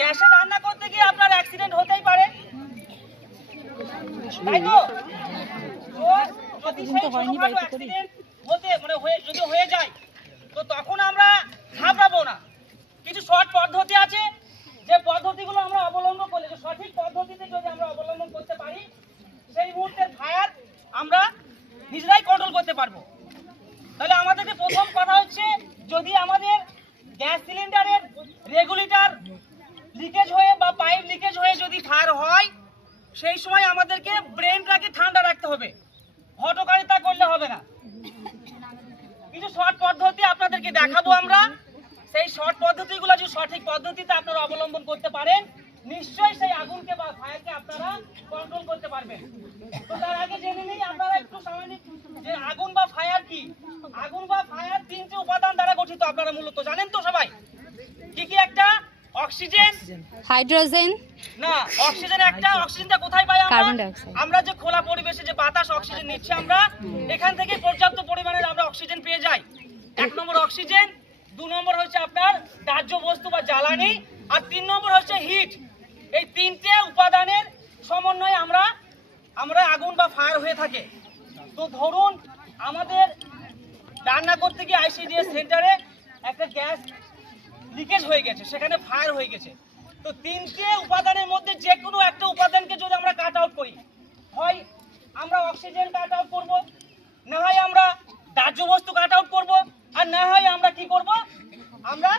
গ্যাসে রান্না করতে গিয়ে আপনার অ্যাক্সিডেন্ট হতেই পারে, তাই তো? যদি সেই ছোটখাটো অ্যাক্সিডেন্ট যদি হয়ে যায়, তো তখন আমরা ঘাবড়াবো না। কিছু শর্ট পদ্ধতি আছে, যে পদ্ধতিগুলো আমরা অবলম্বন করলে, সঠিক পদ্ধতিতে যদি আমরা অবলম্বন করতে পারি, সেই মুহূর্তে ফায়ার আমরা নিজেরাই কন্ট্রোল করতে পারবো। তাহলে আমাদেরকে প্রথম কথা হচ্ছে, যদি আমাদের গ্যাস সিলিন্ডারের রেগুলেটর লিকেজ হয়ে বা পাইপ লিকেজ হয়ে যদি ফায়ার হয়, সেই সময় আমাদেরকে ব্রেনটাকে ঠান্ডা রাখতে হবে, হঠকারিতা করলে হবে না। কিছু শর্ট পদ্ধতি আপনাদেরকে দেখাবো আমরা, সেই শর্ট পদ্ধতিগুলো যদি সঠিক পদ্ধতিতে আপনারা অবলম্বন করতে পারেন, নিশ্চয়ই সেই আগুনকে বা ফায়ারকে আপনারা কন্ট্রোল করতে পারবেন। তো তার আগে জেনে নিই আপনারা একটু সামাজিক, যে আগুন বা ফায়ার কি। আগুন বা ফায়ার তিনটি উপাদান দ্বারা গঠিত, আপনারা মূলত জানেন তো সবাই। কি কি? একটা অক্সিজেন, হাইড্রোজেন না অক্সিজেন একটা। অক্সিজেনটা কোথায় পাই আমরা? Carbon die oxide. আমরা যে খোলা পরিবেশে যে বাতাস অক্সিজেন নিচ্ছি, আমরা এখান থেকে পর্যাপ্ত পরিমাণে আমরা অক্সিজেন পেয়ে যাই। 1 নম্বর অক্সিজেন, 2 নম্বর হচ্ছে আপনার দাহ্য বস্তু বা জ্বালানি, আর 3 নম্বর হচ্ছে হিট। এই তিনটে উপাদানের সমন্বয়ে আমরা আগুন বা ফায়ার হয়ে থাকে। তো ধরুন আমাদের রান্না করতে গিয়ে আইসিডিএস সেন্টারে একটা গ্যাস লিকেজ হয়ে গেছে, সেখানে ফায়ার হয়ে গেছে। তো তিনটে উপাদানের মধ্যে যে কোনো একটা উপাদানকে যদি আমরা কাট আউট করি, হয় আমরা অক্সিজেন কাট আউট করবো, না হয় আমরা দাহ্য বস্তু কাট আউট করবো, আর না হয় আমরা কি করব, আমরা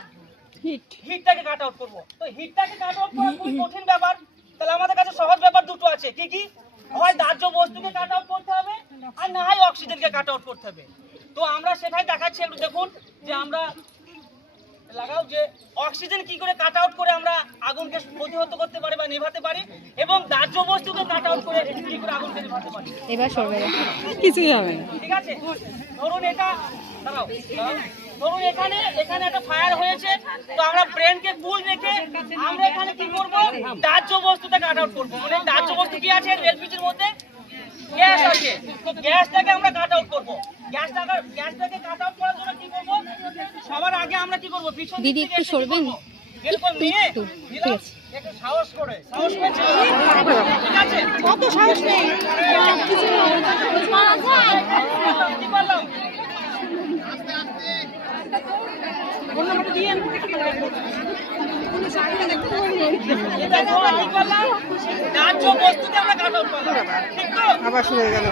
হিটটাকে কাট আউট করবো। তো হিটটাকে কাট আউট করা খুব কঠিন ব্যাপার। তাহলে আমাদের কাছে সহজ ব্যাপার দুটো আছে। কি কি? হয় দাহ্য বস্তুকে কাট আউট করতে হবে, আর না হয় অক্সিজেনকে কাট আউট করতে হবে। তো আমরা সেটাই দেখাচ্ছি, একটু দেখুন যে আমরা লাগাও যে অক্সিজেন কি করে কাট আউট করে আমরা আগুনকে প্রতিহত করতে পারি বা নেভাতে পারি, এবং দাহ্য বস্তুকে কাট আউট করে কি করে আগুনকে নেভাতে পারি। এবার সরবে কিছুই হবে না, ঠিক আছে? ধরুন এটা দাঁড়াও, ধরুন এখানে একটা ফায়ার হয়েছে। তো আমরা ব্রেনকে কুল রেখে আমরা এখানে কি করব, দাহ্য বস্তুটা কাট আউট করব। মানে দাহ্য বস্তু কি আছে, এলপিজির মধ্যে গ্যাস আছে, তো গ্যাসটাকে আমরা কাট আউট করব। গ্যাসটাকে কাট আউট করার জন্য কি করব, সবার আগে আমরা কি করব, পিছন দিক থেকে একটু সরবেন, এরকম নিয়ে দিলাম, একটু সাহস করে ঠিক আছে? কত সাহস নেই, কি বললাম, দাহ্য বস্তুকে আমরা কাট আউট করলাম, ঠিক তো? আবার শুরু হয়ে গেল।